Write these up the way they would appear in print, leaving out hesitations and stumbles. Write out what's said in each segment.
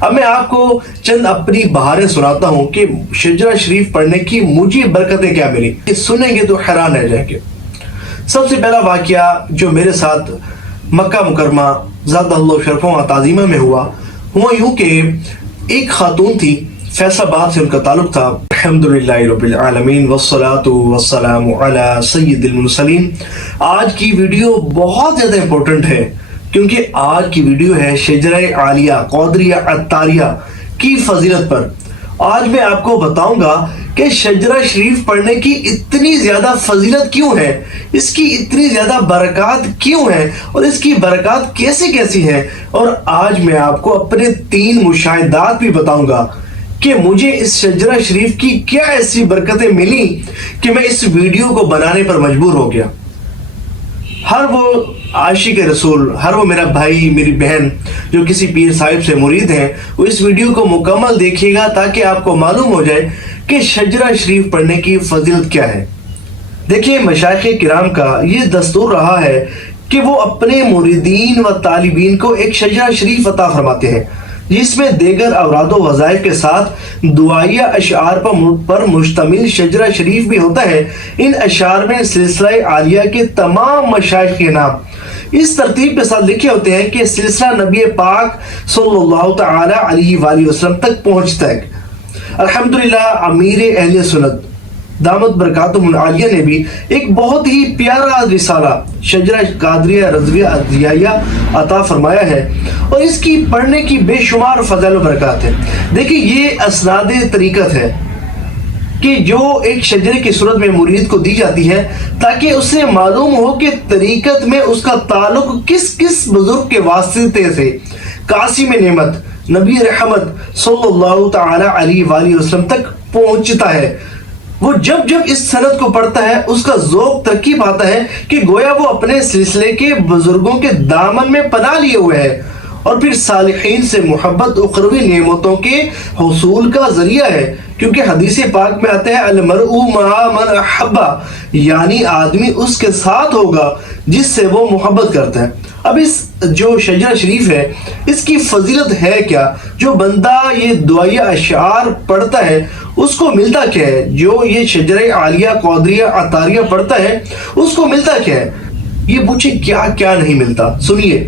اب میں آپ کو چند اپنی بہاریں سناتا ہوں کہ شجرہ شریف پڑھنے کی مجھے برکتیں کیا ملی. سنیں گے تو حیران رہ جائیں گے. سب سے پہلا واقعہ جو میرے ساتھ مکہ مکرمہ زادہ اللہ شرفوں و تعظیمہ میں ہوا یوں کہ ایک خاتون تھی، فیصل آباد سے ان کا تعلق تھا. الحمدللہ رب العالمین والصلاة والسلام علی سید المرسلین. آج کی ویڈیو بہت زیادہ امپورٹنٹ ہے کیونکہ آج کی ویڈیو ہے شجرہ عالیہ قادریہ عطاریہ کی فضیلت پر. آج میں آپ کو بتاؤں گا کہ شجرہ شریف پڑھنے کی اتنی زیادہ فضیلت کیوں ہے، اس کی اتنی زیادہ برکات کیوں ہیں اور اس کی برکات کیسی ہیں. اور آج میں آپ کو اپنے 3 مشاہدات بھی بتاؤں گا کہ مجھے اس شجرہ شریف کی کیا ایسی برکتیں ملی کہ میں اس ویڈیو کو بنانے پر مجبور ہو گیا. ہر وہ عاشق رسول، ہر وہ میرا بھائی میری بہن جو کسی پیر صاحب سے مرید ہیں، وہ اس ویڈیو کو مکمل دیکھیے گا تاکہ آپ کو معلوم ہو جائے کہ شجرہ شریف پڑھنے کی فضیلت کیا ہے. دیکھیے، مشائخ کرام کا یہ دستور رہا ہے کہ وہ اپنے مریدین و طالبین کو ایک شجرہ شریف عطا فرماتے ہیں جس میں دیگر اوراد و وظائف کے ساتھ دعائیہ اشعار پر مشتمل شجرہ شریف بھی ہوتا ہے. ان اشعار میں سلسلہ عالیہ کے تمام مشائخ کے نام اس ترتیب کے ساتھ لکھے ہوتے ہیں کہ سلسلہ نبی پاک صلی اللہ تعالی علیہ وآلہ وسلم تک پہنچتا ہے. الحمدللہ امیر اہل سنت دامت برکاتہم العالیہ نے بھی ایک بہت ہی پیارا رسالہ شجرہ قادریہ رضویہ عطاریہ عطا فرمایا ہے اور اس کی پڑھنے کی بے شمار فضائل و برکات ہیں. دیکھیں، یہ اسناد طریقت ہے کہ جو ایک شجرے کی صورت میں مرید کو دی جاتی ہے تاکہ اسے معلوم ہو کہ طریقت میں اس کا تعلق کس بزرگ کے واسطے سے قاسم نعمت نبی رحمت صلی اللہ تعالی علیہ وآلہ وسلم تک پہنچتا ہے. وہ جب اس سند کو پڑھتا ہے اس کا ذوق ترقی پاتا ہے کہ گویا وہ اپنے سلسلے کے بزرگوں کے دامن میں پناہ لیے ہوئے ہے اور پھر صالحین سے محبت اخروی نعمتوں کے حصول کا ذریعہ ہے. کیونکہ حدیث پاک میں آتا ہے المرء مع من احبہ، یعنی آدمی اس کے ساتھ ہوگا جس سے وہ محبت کرتا ہے. اب اس جو شجرہ شریف ہے اس کی فضیلت ہے کیا؟ جو بندہ یہ دعائیہ اشعار پڑھتا ہے اس کو ملتا کیا ہے؟ جو یہ شجرہ عالیہ قادریہ عطاریہ پڑھتا ہے اس کو ملتا کیا ہے؟ یہ پوچھیں کیا نہیں ملتا. سنیے،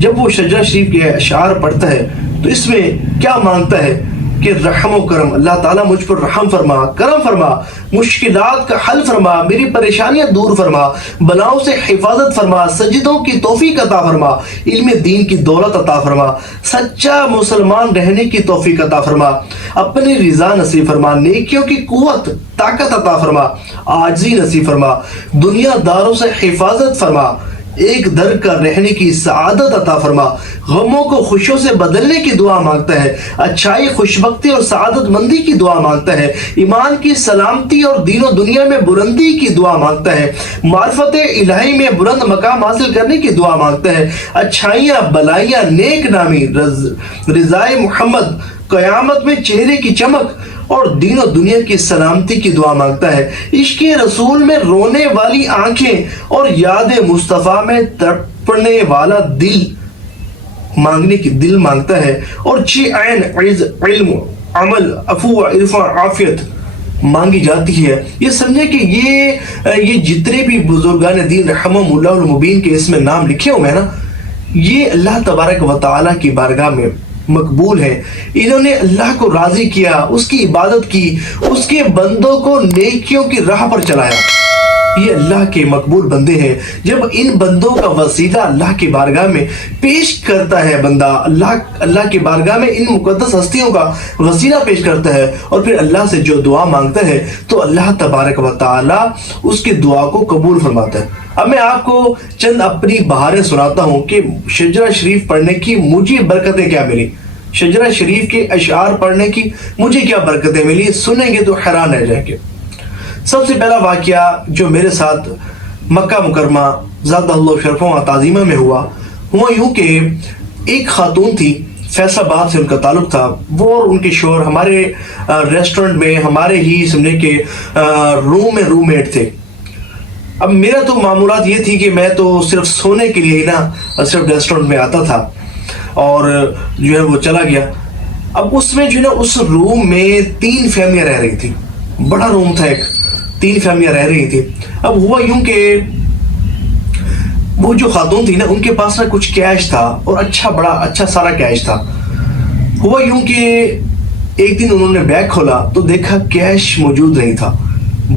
جب وہ شجرہ شریف کے اشعار پڑھتا ہے تو اس میں کیا مانگتا ہے کہ رحم و کرم، اللہ تعالیٰ مجھ پر رحم فرما، کرم فرما، مشکلات کا حل فرما، میری پریشانیاں دور فرما، بلاؤں سے حفاظت فرما، سجدوں کی توفیق عطا فرما، علم دین کی دولت عطا فرما، سچا مسلمان رہنے کی توفیق عطا فرما، اپنی رضا نصیب فرما، نیکیوں کی قوت طاقت عطا فرما، عاجزی نصیب فرما، دنیا داروں سے حفاظت فرما، ایک در کا رہنے کی سعادت عطا فرما، غموں کو خوشیوں سے بدلنے کی دعا مانگتا ہے، اچھائی خوشبختی اور سعادت مندی کی دعا مانگتا ہے، ایمان کی سلامتی اور دین و دنیا میں بلندی کی دعا مانگتا ہے، معرفت الہی میں بلند مقام حاصل کرنے کی دعا مانگتا ہے، اچھائیاں بلائیاں نیک نامی رضائے محمد، قیامت میں چہرے کی چمک اور دین و دنیا کی سلامتی کی دعا مانگتا ہے، عشق رسول میں رونے والی آنکھیں اور یاد مصطفیٰ میں تڑپنے والا دل مانگتا ہے، اور 6 عین عز علم عمل عفو عرفہ عافیت مانگی جاتی ہے. یہ سمجھے کہ یہ جتنے بھی بزرگان دین رحمہم اللہ المبین کے اس میں نام لکھے ہوئے ہیں نا، یہ اللہ تبارک و تعالیٰ کی بارگاہ میں مقبول ہے. انہوں نے اللہ کو راضی کیا، اس کی عبادت کی، اس کے بندوں کو نیکیوں کی راہ پر چلایا. یہ اللہ کے مقبول بندے ہیں. جب ان بندوں کا وسیلہ اللہ کی بارگاہ میں پیش کرتا ہے بندہ، اللہ کی بارگاہ میں ان مقدس ہستیوں کا وسیلہ پیش کرتا ہے اور پھر اللہ سے جو دعا مانگتا ہے تو اللہ تبارک و تعالی اس کی دعا کو قبول فرماتا ہے. اب میں آپ کو چند اپنی بہاریں سناتا ہوں کہ شجرہ شریف پڑھنے کی مجھے برکتیں کیا ملی. شجرہ شریف کے اشعار پڑھنے کی مجھے کیا برکتیں ملی، سنیں گے تو حیران رہ جائیں گے. سب سے پہلا واقعہ جو میرے ساتھ مکہ مکرمہ زادہ اللہ شرفوں و تعظیمہ میں ہوا یوں کہ ایک خاتون تھی، فیصل آباد سے ان کا تعلق تھا. وہ اور ان کے شوہر ہمارے ریسٹورنٹ میں ہمارے ہی سمجھے کہ روم میٹ تھے. اب میرا تو معمولات یہ تھی کہ میں تو صرف سونے کے لیے ہی نا صرف ریسٹورنٹ میں آتا تھا اور جو ہے وہ چلا گیا. اب اس میں جو ہے نا اس روم میں 3 فیملیاں رہ رہی تھی, بڑا روم تھا ایک, 3 فیملیاں رہ رہی تھی. اب ہوا یوں کہ وہ جو خاتون تھی نا ان کے پاس نا کچھ کیش تھا اور بڑا اچھا سارا کیش تھا. ہوا یوں کہ ایک دن انہوں نے بیگ کھولا تو دیکھا کیش موجود نہیں تھا,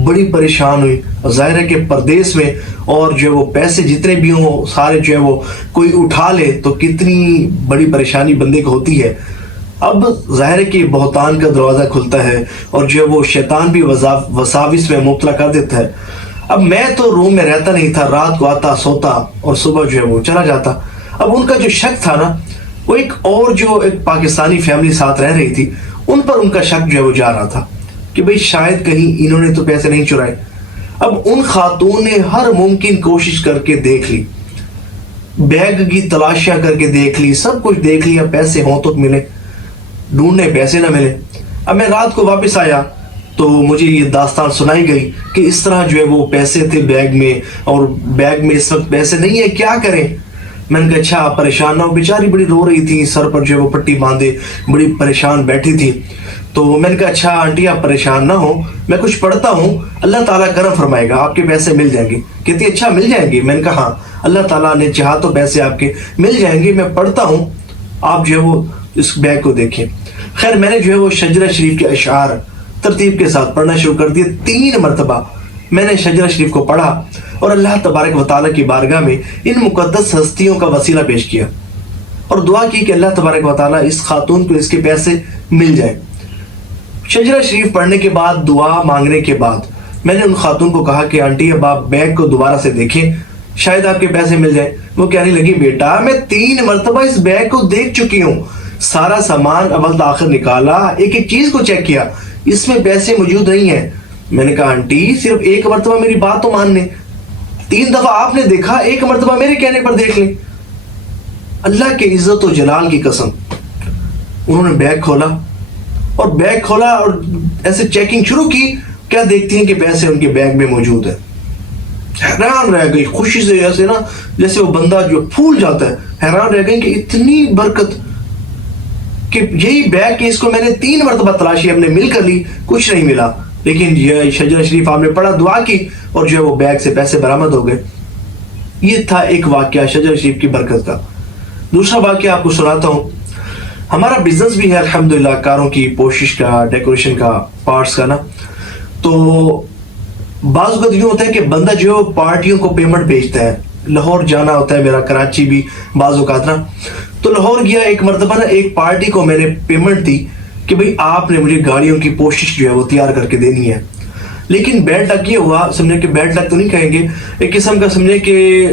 بڑی پریشان ہوئی. ظاہر ہے کہ پردیس میں اور جو وہ پیسے جتنے بھی ہوں سارے جو ہے وہ کوئی اٹھا لے تو کتنی بڑی پریشانی بندے کو ہوتی ہے. اب ظاہر ہے کہ بہتان کا دروازہ کھلتا ہے اور جو ہے وہ شیطان بھی وساوس میں مبتلا کر دیتا ہے. اب میں تو روم میں رہتا نہیں تھا, رات کو آتا سوتا اور صبح جو ہے وہ چلا جاتا. اب ان کا جو شک تھا نا وہ ایک پاکستانی فیملی ساتھ رہ رہی تھی, ان پر ان کا شک جو ہے وہ جا رہا تھا کہ بھئی شاید کہیں انہوں نے تو پیسے نہیں چرائے. اب ان خاتون نے ہر ممکن کوشش کر کے دیکھ لی, بیگ کی تلاشیاں کر کے دیکھ لی, سب کچھ دیکھ لیا, پیسے ہوں تو ملے, ڈھونڈنے پیسے نہ ملے. اب میں رات کو واپس آیا تو مجھے یہ داستان سنائی گئی کہ اس طرح جو ہے وہ پیسے تھے بیگ میں اور بیگ میں اس وقت پیسے نہیں ہے, کیا کریں. میں نے کہا اچھا آپ پریشان نہ ہو. بیچاری بڑی رو رہی تھی, سر پر جو ہے وہ پٹی باندھے بڑی پریشان بیٹھی تھی. تو میں نے کہا اچھا آنٹی آپ پریشان نہ ہو, میں کچھ پڑھتا ہوں, اللہ تعالیٰ کرم فرمائے گا, آپ کے پیسے مل جائیں گے. کہتی اچھا مل جائیں گے. میں نے کہا ہاں اللہ تعالیٰ نے چاہا تو پیسے آپ کے مل جائیں گے, میں پڑھتا ہوں, آپ جو ہے وہ اس بیگ کو دیکھیں. خیر میں نے جو ہے وہ شجرہ شریف کے اشعار ترتیب کے ساتھ پڑھنا شروع کر دیے. 3 مرتبہ میں نے شجرہ شریف کو پڑھا اور اللہ تبارک و تعالیٰ کی بارگاہ میں ان مقدس ہستیوں کا وسیلہ پیش کیا اور دعا کی کہ اللہ تبارک و تعالیٰ اس خاتون کو اس کے پیسے مل جائیں. شجرہ شریف پڑھنے کے بعد, دعا مانگنے کے بعد میں نے ان خاتون کو کہا کہ آنٹی اب آپ بیگ کو دوبارہ سے دیکھیں, شاید آپ کے پیسے مل جائیں. وہ کہنے لگی بیٹا میں 3 مرتبہ اس بیگ کو دیکھ چکی ہوں, سارا سامان اول تاخر نکالا, ایک ایک چیز کو چیک کیا, اس میں پیسے موجود نہیں ہیں. میں نے کہا آنٹی صرف 1 مرتبہ میری بات تو مان لیں, 3 دفعہ آپ نے دیکھا, 1 مرتبہ میرے کہنے پر دیکھ لیں. اللہ کے عزت و جلال کی قسم انہوں نے بیگ کھولا اور ایسے چیکنگ شروع کی. کیا دیکھتی ہیں کہ پیسے ان کے بیگ میں موجود ہیں. حیران رہ گئی, خوشی سے ایسے نا جیسے وہ بندہ جو پھول جاتا ہے, حیران رہ گئی کہ اتنی برکت, کہ یہی بیگ کہ اس کو میں نے 3 مرتبہ تلاشی, ہم نے مل کر لی, کچھ نہیں ملا. لیکن یہ شجرہ شریف آپ نے پڑھا, دعا کی اور جو ہے وہ بیگ سے پیسے برآمد ہو گئے. یہ تھا ایک واقعہ شجرہ شریف کی برکت کا. دوسرا واقعہ آپ کو سناتا ہوں. ہمارا بزنس بھی ہے الحمدللہ, کاروں کی پوشش کا, ڈیکوریشن کا, پارٹس کا نا. تو بعض اوقات یوں ہوتا ہے کہ بندہ جو پارٹیوں کو پیمنٹ بھیجتا ہے, لاہور جانا ہوتا ہے میرا, کراچی بھی بعض اوقات نا, تو لاہور گیا ایک مرتبہ نا, ایک پارٹی کو میں نے پیمنٹ دی کہ بھئی آپ نے مجھے گاڑیوں کی پوشش جو ہے وہ تیار کر کے دینی ہے. لیکن بیڈ لک یہ ہوا, سمجھے کہ بیڈ لک تو نہیں کہیں گے, ایک قسم کا سمجھے کہ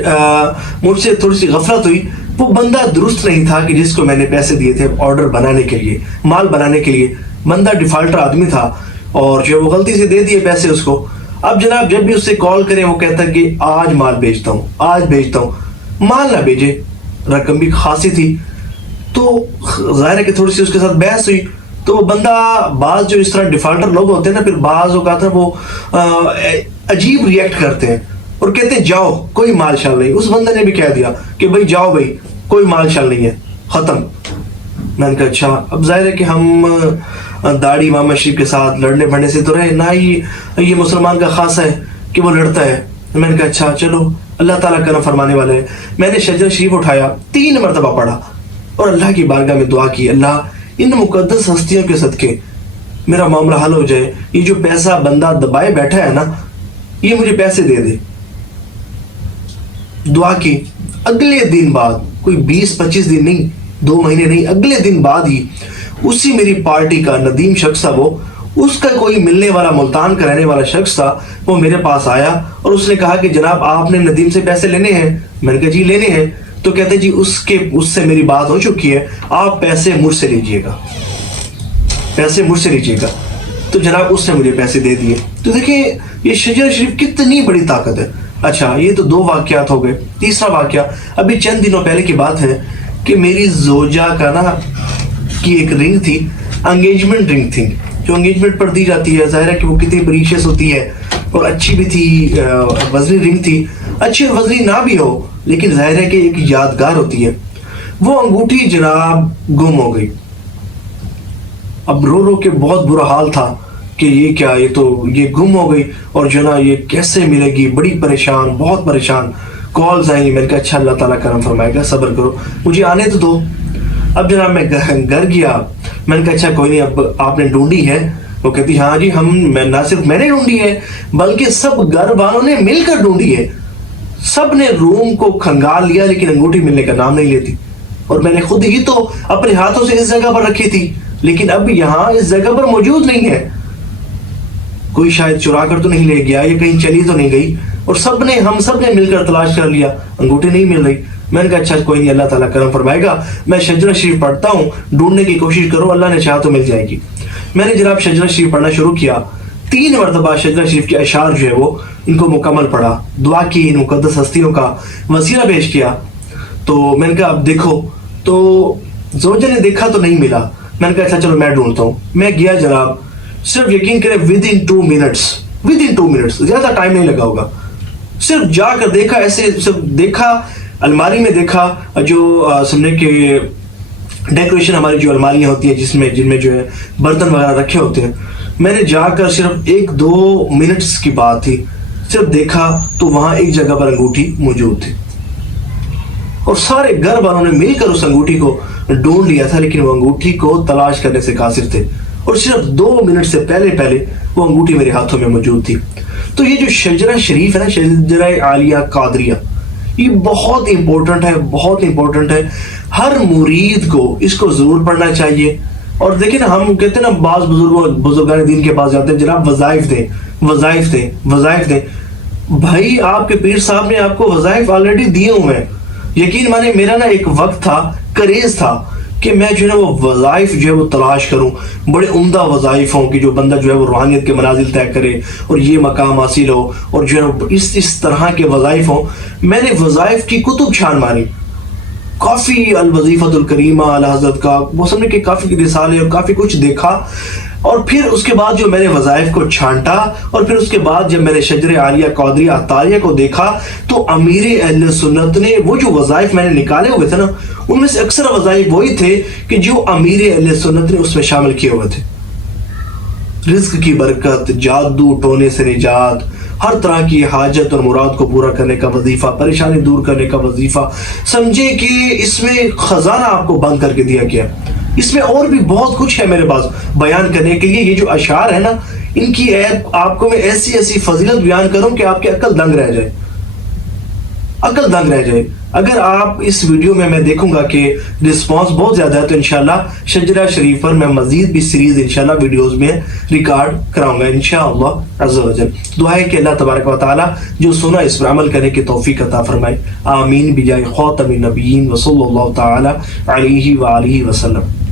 مجھ سے تھوڑی سی غفلت ہوئی. وہ بندہ درست نہیں تھا کہ جس کو میں نے پیسے دیے تھے آرڈر بنانے کے لیے, مال بنانے کے لیے. بندہ ڈیفالٹر آدمی تھا اور جو وہ غلطی سے دے دیے پیسے اس کو. اب جناب جب بھی اس سے کال کریں وہ کہتا ہے کہ آج مال بھیجتا ہوں, مال نہ بھیجے, رقم بھی خاصی تھی. تو ظاہر ہے کہ تھوڑی سی اس کے ساتھ بحث ہوئی. تو وہ بندہ, بعض جو اس طرح ڈیفالٹر لوگ ہوتے ہیں نا, پھر بعض اوقات وہ عجیب ریئیکٹ کرتے ہیں اور کہتے ہیں جاؤ کوئی مال شال نہیں. اس بندے نے بھی کہہ دیا کہ بھئی جاؤ بھئی کوئی مال شال نہیں ہے, ختم. میں نے کہا اچھا. اب ظاہر ہے کہ ہم داڑھی امام شریف کے ساتھ لڑنے بڑھنے سے تو رہے نہ ہی, یہ مسلمان کا خاصہ ہے کہ وہ لڑتا ہے. میں نے کہا اچھا چلو اللہ تعالیٰ کرم فرمانے والے ہیں. میں نے شجرہ شریف اٹھایا, 3 مرتبہ پڑھا اور اللہ کی بارگاہ میں دعا کی, اللہ ان مقدس ہستیوں کے صدقے میرا معاملہ حل ہو جائے. یہ جو پیسہ بندہ دبائے بیٹھا ہے نا, یہ مجھے پیسے دے دے. دعا کی. اگلے دن بعد, کوئی 20-25 دن نہیں, 2 مہینے نہیں, اگلے دن بعد ہی اسی میری پارٹی کا ندیم شخص تھا, وہ اس کا کوئی ملنے والا, ملتان کا رہنے والا شخص تھا, وہ میرے پاس آیا اور اس نے کہا کہ جناب آپ نے ندیم سے پیسے لینے ہیں. میں نے کہا جی لینے ہیں. تو کہتے جی اس سے میری بات ہو چکی ہے, آپ پیسے مجھ سے لیجئے گا. تو جناب اس نے مجھے پیسے دے دیے. تو دیکھیں یہ شجرہ شریف کتنی بڑی طاقت ہے. اچھا یہ تو 2 واقعات ہو گئے. تیسرا واقعہ ابھی چند دنوں پہلے کی بات ہے کہ میری زوجہ کا نا کی ایک رنگ تھی, انگیجمنٹ رنگ تھی, جو انگیجمنٹ پر دی جاتی ہے. ظاہر ہے کہ وہ کتنی پریشیس ہوتی ہے اور اچھی بھی تھی, وزنی رنگ تھی. اچھی اور وزنی نہ بھی ہو لیکن ظاہر ہے کہ ایک یادگار ہوتی ہے. وہ انگوٹھی جناب گم ہو گئی. اب رو رو کے بہت برا حال تھا کہ یہ کیا، یہ گم ہو گئی اور جو نا یہ کیسے ملے گی، بڑی پریشان، بہت پریشان، کالز آئیں گی. میں نے کہا اچھا اللہ تعالیٰ کرم فرمائے گا، صبر کرو، مجھے آنے تو دو. اب جناب میں گھر گیا، میں نے کہا اچھا کوئی نہیں، اب آپ نے ڈھونڈی ہے؟ وہ کہتی ہاں جی، نہ صرف میں نے ڈھونڈی ہے بلکہ سب گھر والوں نے مل کر ڈھونڈی ہے. سب نے روم کو کھنگال لیا لیکن انگوٹھی ملنے کا نام نہیں لیتی. اور میں نے خود ہی تو اپنے ہاتھوں سے اس جگہ پر رکھی تھی، لیکن اب یہاں اس جگہ پر موجود نہیں ہے. کوئی شاید چرا کر تو نہیں لے گیا یا کہیں چلی تو نہیں گئی. اور ہم سب نے مل کر تلاش کر لیا، انگوٹھی نہیں مل رہی. میں نے کہا اچھا کوئی نہیں، اللہ تعالیٰ کرم فرمائے گا، میں شجرہ شریف پڑھتا ہوں، ڈھونڈنے کی کوشش کرو، اللہ نے چاہا تو مل جائے گی. میں نے جناب شجرہ شریف پڑھنا شروع کیا. 3 مرتبہ شجرہ شریف کے اشعار جو ہے وہ ان کو مکمل پڑھا، دعا کی، ان مقدس ہستیوں کا وسیلہ پیش کیا. تو میں نے کہا اب دیکھو. تو زوجہ نے دیکھا تو نہیں ملا. میں نے کہا اچھا چلو میں ڈھونڈتا ہوں. میں گیا جناب، صرف یقین کریں ودن 2 منٹس، زیادہ ٹائم نہیں لگا ہوگا. صرف جا کر دیکھا، ایسے صرف دیکھا، الماری میں دیکھا، جو سمجھے کہ ڈیکوریشن ہماری جو الماریاں ہوتی ہیں جن میں جو ہے برتن وغیرہ رکھے ہوتے ہیں، میں نے جا کر صرف 1-2 منٹس کی بات تھی، صرف دیکھا تو وہاں ایک جگہ پر انگوٹھی موجود تھی. اور سارے گھر والوں نے مل کر اس انگوٹھی کو ڈھونڈ لیا تھا، لیکن وہ انگوٹھی کو تلاش کرنے سے قاصر تھے. اور صرف 2 منٹ سے پہلے وہ انگوٹھی میرے ہاتھوں میں موجود تھی. تو یہ جو شجرہ شریف ہے نا، شجرہ عالیہ قادریہ، یہ بہت امپورٹنٹ ہے. ہر مرید کو اس کو ضرور پڑھنا چاہیے. اور دیکھیں نا، ہم کہتے ہیں نا، بعض بزرگان دین کے پاس جاتے ہیں، جناب وظائف دیں. بھائی آپ کے پیر صاحب نے آپ کو وظائف آلریڈی دیے ہوئے ہیں. یقین مانے میرا نا ایک وقت تھا، کریز تھا کہ میں جو ہے نا وہ وظائف جو ہے وہ تلاش کروں، بڑے عمدہ وظائف ہوں کہ جو بندہ جو ہے وہ روحانیت کے منازل طے کرے اور یہ مقام حاصل ہو، اور جو ہے نا اس طرح کے وظائف ہوں. میں نے وظائف کی کتب چھان ماری، کافی الوظیفۃ الکریمہ اعلی حضرت کا، وہ سمجھے کہ کافی رسالے اور کافی کچھ دیکھا. اور پھر اس کے بعد جو میں نے وظائف کو چھانٹا، اور پھر اس کے بعد جب میں نے شجرہ عالیہ قادریہ عطاریہ کو دیکھا تو امیر اہل سنت نے وہ جو وظائف میں نے نکالے ہوئے تھے نا، ان میں سے اکثر وظائف وہی تھے کہ جو امیر اہل سنت نے اس میں شامل کیے ہوئے تھے. رزق کی برکت، جادو ٹونے سے نجات، ہر طرح کی حاجت اور مراد کو پورا کرنے کا وظیفہ، پریشانی دور کرنے کا وظیفہ. سمجھے کہ اس میں خزانہ آپ کو بند کر کے دیا گیا. اس میں اور بھی بہت کچھ ہے میرے پاس بیان کرنے کے لیے. یہ جو اشعار ہے نا، ان کی آپ کو میں ایسی فضیلت بیان کروں کہ آپ کی عقل دنگ رہ جائے. اگر آپ اس ویڈیو میں دیکھوں گا کہ رسپانس بہت زیادہ ہے، تو انشاءاللہ شجرہ شریف پر میں مزید بھی سیریز انشاءاللہ ویڈیوز میں ریکارڈ کراؤں گا انشاءاللہ عز و جل. دعا ہے کہ اللہ تبارک و تعالی جو سنا اس پر عمل کرنے کی توفیق عطا فرمائے. آمین بجائے خاتم النبیین وصلی اللہ تعالی علیہ وآلہ وسلم.